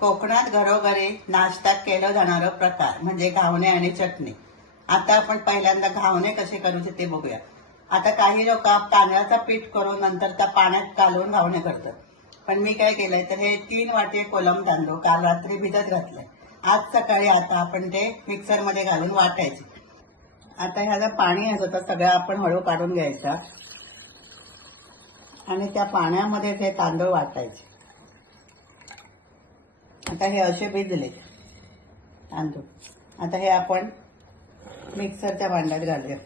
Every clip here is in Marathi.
कोकणात घरोघरी नाश्त्यात केलं जाणारं प्रकार म्हणजे घावणे आणि चटणी. आता आपण पहिल्यांदा घावणे कसे करायचे ते बघूया. आता काही लोक तांदळाचं पीठ करून नंतर त्या पाण्यात घालून घावणे करतात. पण मी काय केलंय तर हे 3 वाटी कोलम तांदूळ काल रात्री भिजत घातले. आज सकाळी आता आपण ते मिक्सरमध्ये घालून वाटायचे. आता ह्याचं पाणी आहे तर सगळं आपण हळू काढून घ्यायचा आणि त्या पाण्यामध्ये हे तांदूळ वाटायचे. आता हे असे भिजले तांदूळ. आता हे आपण मिक्सरच्या भांड्यात घालूया.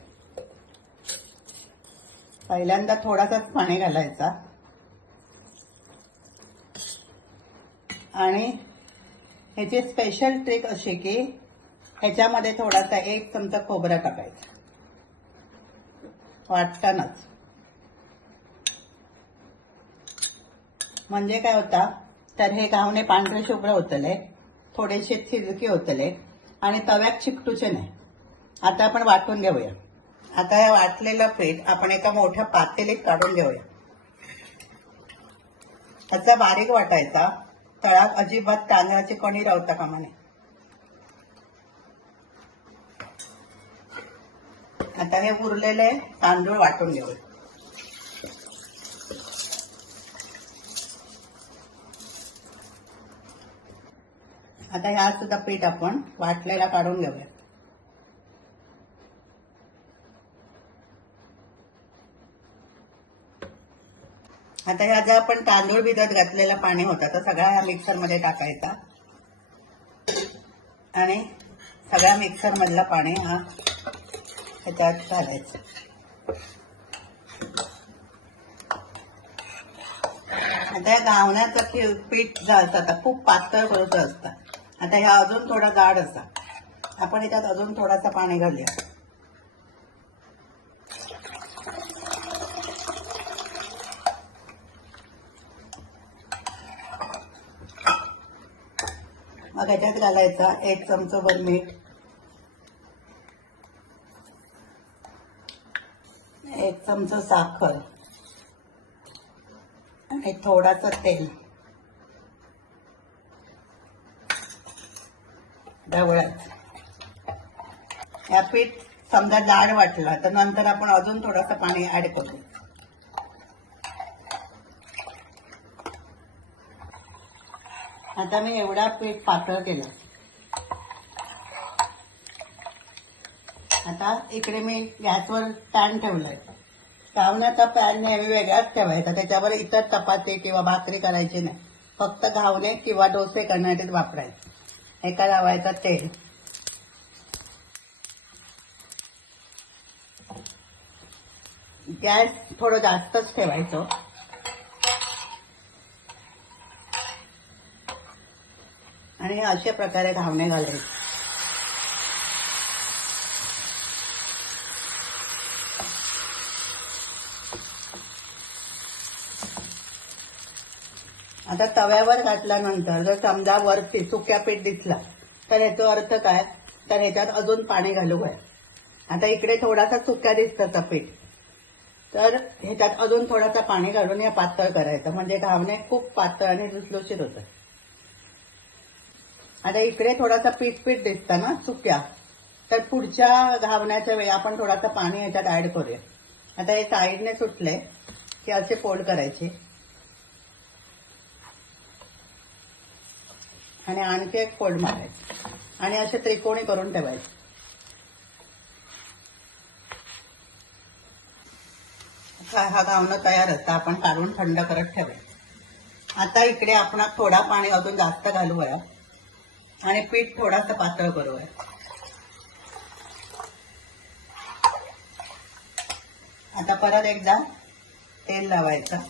पहिल्यांदा थोडासाच पाणी घालायचा आणि ह्याची स्पेशल ट्रिक अशी की ह्याच्यामध्ये थोडासा 1 चमचा खोबरं टाकायचं वाटतानाच. म्हणजे काय होता तर हे घावणे पांढरे शुभ्र होतले, थोडेसे थिरके होतले आणि तव्यात चिकटूचे नाही. आता आपण वाटून घेऊया. आता हे वाटलेलं पीठ आपण एका मोठ्या पातेलीत काढून घेऊया. ह्याचा बारीक वाटायचा, तळात अजिबात तांदळाची कणी राहता कामा नये. आता हे उरलेले तांदूळ वाटून घेऊया. आता ह्या सुद्धा पीठ आपण वाटलेला काढून घेऊया. आता ह्या ज्या आपण तांदूळ भिजत घातलेला पाणी होता तर सगळा ह्या मिक्सरमध्ये टाकायचा आणि सगळ्या मिक्सर मधला पाणी हा ह्याच्यात घालायचं. आता या घावण्याचं पीठ जे असतं आता खूप पातळ करूचं असतं. आता ह्या अजून थोडा जाड असा. आपण ह्याच्यात अजून थोडासा पाणी घालूया. मग ह्याच्यात घालायचा 1 चमचाभर मीठ, 1 चमचा साखर आणि थोडासा तेल ढवळायचं. या पीठ समजा जाड वाटला तर नंतर आपण अजून थोडासा पाणी ऍड करू. आता मी एवढा पीठ पातळ केला. आता इकडे मी गॅसवर पॅन ठेवलाय. घावण्याचा पॅन नेहमी वेगळाच ठेवायचा. त्याच्यावर इतर चपाती किंवा भाकरी करायची नाही. फक्त घावणे किंवा डोसे करण्यासाठी वापरायचे. एका लावायचा तेल, गॅस थोडं जास्तच ठेवायचं आणि अशा प्रकारे घावणे घालायचे. आता तव्यावर घातल्यानंतर जर समजा वरती सुक्या पीठ दिसला तर ह्याचा अर्थ काय तर ह्याच्यात अजून पाणी घालू काय. आता इकडे थोडासा सुक्या दिसतं पीठ तर ह्याच्यात अजून थोडासा पाणी घालून या पातळ करायचं. म्हणजे घावणे खूप पातळ आणि लुसलुशीत होतं. आता इकडे थोडासा पीठ दिसतं ना सुक्या, तर पुढच्या घावण्याच्या वेळी आपण थोडासा पाणी ह्याच्यात ऍड करूया. आता हे साईडने सुटले की असे फोल्ड करायचे आणि आणखी एक फोल्ड मारायचे आणि असे त्रिकोणी करून ठेवायचे. हा घावणं तयार असतं. आपण काढून थंड करत ठेवायचं. आता इकडे आपण थोडा पाणी अजून जास्त घालूया आणि पीठ थोडासा पातळ करूया. आता परत एकदा तेल लावायचं.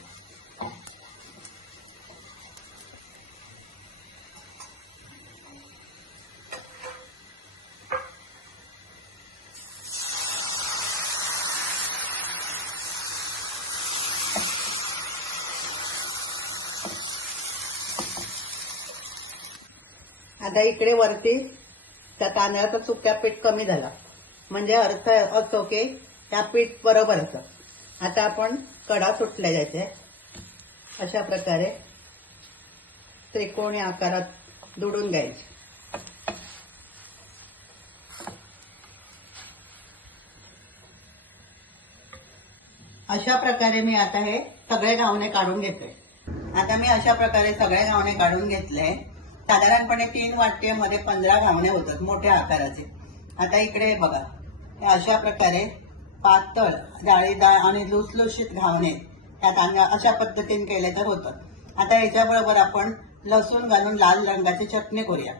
आता इकडे वरती त्या तांदळाचा सुक्या पीठ कमी झाला म्हणजे अर्थ असो की त्या पीठ बरोबर असं. आता आपण कडा सुटल्या जायचे अशा प्रकारे त्रिकोणी आकारात दुडून घ्यायची. अशा प्रकारे मी आता हे सगळे घावणे काढून घेतोय. आता मी अशा प्रकारे सगळे घावणे काढून घेतले. साधारणपणे 3 वाटीमध्ये 15 घावणे होतात मोठ्या आकाराचे. आता इकडे बघा, हे अशा प्रकारे पातळ जाळीदार आणि लुसलुशीत घावणे त्यात अशा पद्धतीने केले तर होतं. आता याच्याबरोबर आपण लसूण घालून लाल रंगाची चटणी करूया.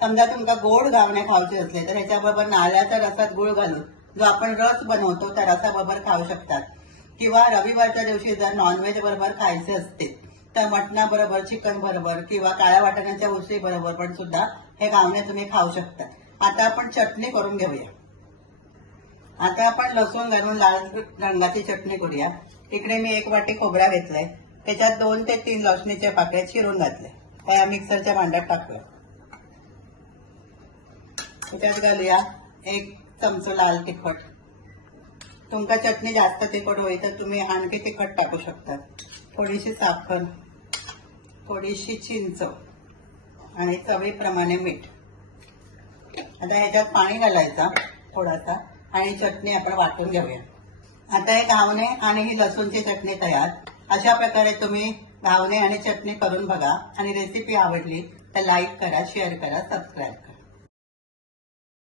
समजा तुमका गोड घावणे खायचे असले तर ह्याच्याबरोबर नारळाच्या रसात गुळ घालून जो आपण रस बनवतो त्या रसाबरोबर खाऊ शकतात. किंवा रविवारच्या दिवशी जर नॉनव्हेज बरोबर खायचे असते तर मटणा बरोबर, चिकन बरोबर किंवा काळ्या वाटाण्याच्या उसळी बरोबर पण सुद्धा हे घावणे तुम्ही खाऊ शकता. आता आपण चटणी करून घेऊया. आता आपण लसूण घालून लाल रंगाची चटणी करूया. इकडे मी 1 वाटी खोबरा घेतलाय. त्याच्यात 2 ते 3 लसणीचे पाकळ्या चिरून घातले. त्या मिक्सरच्या भांड्यात टाकूया. त्याच्यात घालूया 1 चमचा लाल तिखट. तुमका चटणी जास्त तिखट होईल तर तुम्ही आणखी तिखट टाकू शकता. थोडीशी साखर, थोडीशी चिंच आणि चवीप्रमाणे मीठ. आता ह्याच्यात पाणी घालायचा थोडासा आणि चटणी आपण वाटून घेऊया. आता हे घावणे आणि ही लसूणची चटणी तयार. अशा प्रकारे तुम्ही घावणे आणि चटणी करून बघा आणि रेसिपी आवडली तर लाईक करा, शेअर करा, सबस्क्राईब करा.